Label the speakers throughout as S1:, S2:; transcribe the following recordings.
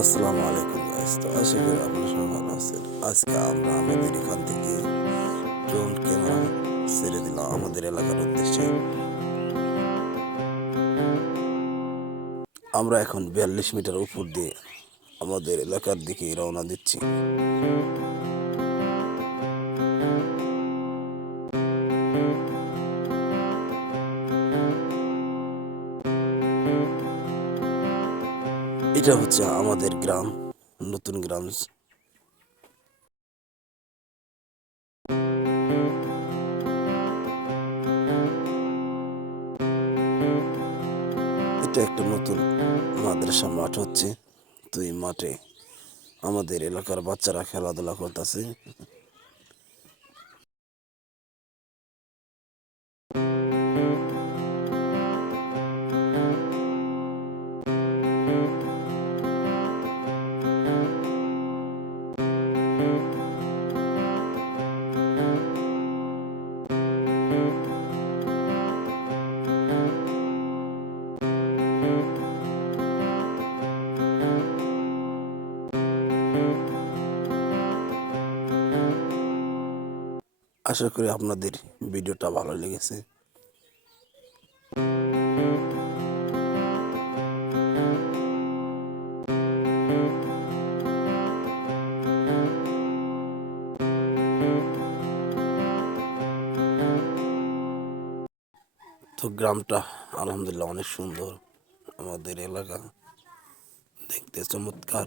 S1: আসসালামু আলাইকুম তো আশা করি সবাই ভালো আছেন। আজকে আমরা আমাদের এখান থেকে ড্রোন ছেড়ে দিলাম আমাদের এলাকার উদ্দেশ্যে। আমরা এখন বিয়াল্লিশ মিটার উপর দিয়ে আমাদের এলাকার দিকে রওনা দিচ্ছি। এটা হচ্ছে আমাদের গ্রাম, নতুন গ্রাম। এটা একটা নতুন মাদ্রাসা মাঠ হচ্ছে। তো এই মাঠে আমাদের এলাকার বাচ্চারা খেলাধুলা করতেছে। আশা করি আপনাদের ভিডিওটা ভালো লেগেছে। তো গ্রামটা আলহামদুলিল্লাহ অনেক সুন্দর। আমাদের এলাকা দেখতে চমৎকার।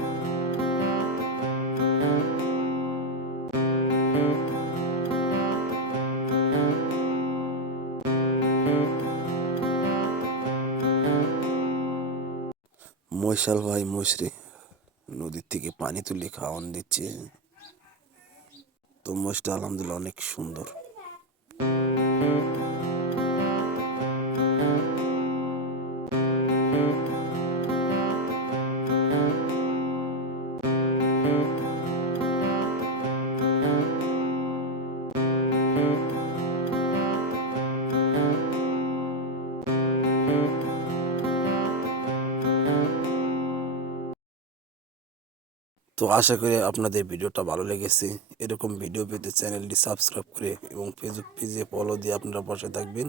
S1: মৈশাল ভাই মৈশরে নদীর থেকে পানি তুলে খাওয়ান দিচ্ছে। তো মোষটা আলহামদুলিল্লাহ অনেক সুন্দর। তো আশা করি আপনাদের ভিডিওটা ভালো লেগেছে। এরকম ভিডিও পেতে চ্যানেলটি সাবস্ক্রাইব করে এবং ফেসবুক পেজে ফলো দিয়ে আপনারা পাশে থাকবেন।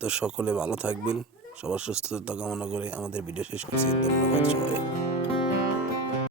S1: তো সকলে ভালো থাকবেন, সবার সুস্থতা কামনা করে আমাদের ভিডিও শেষ করছি। ধন্যবাদ সবাই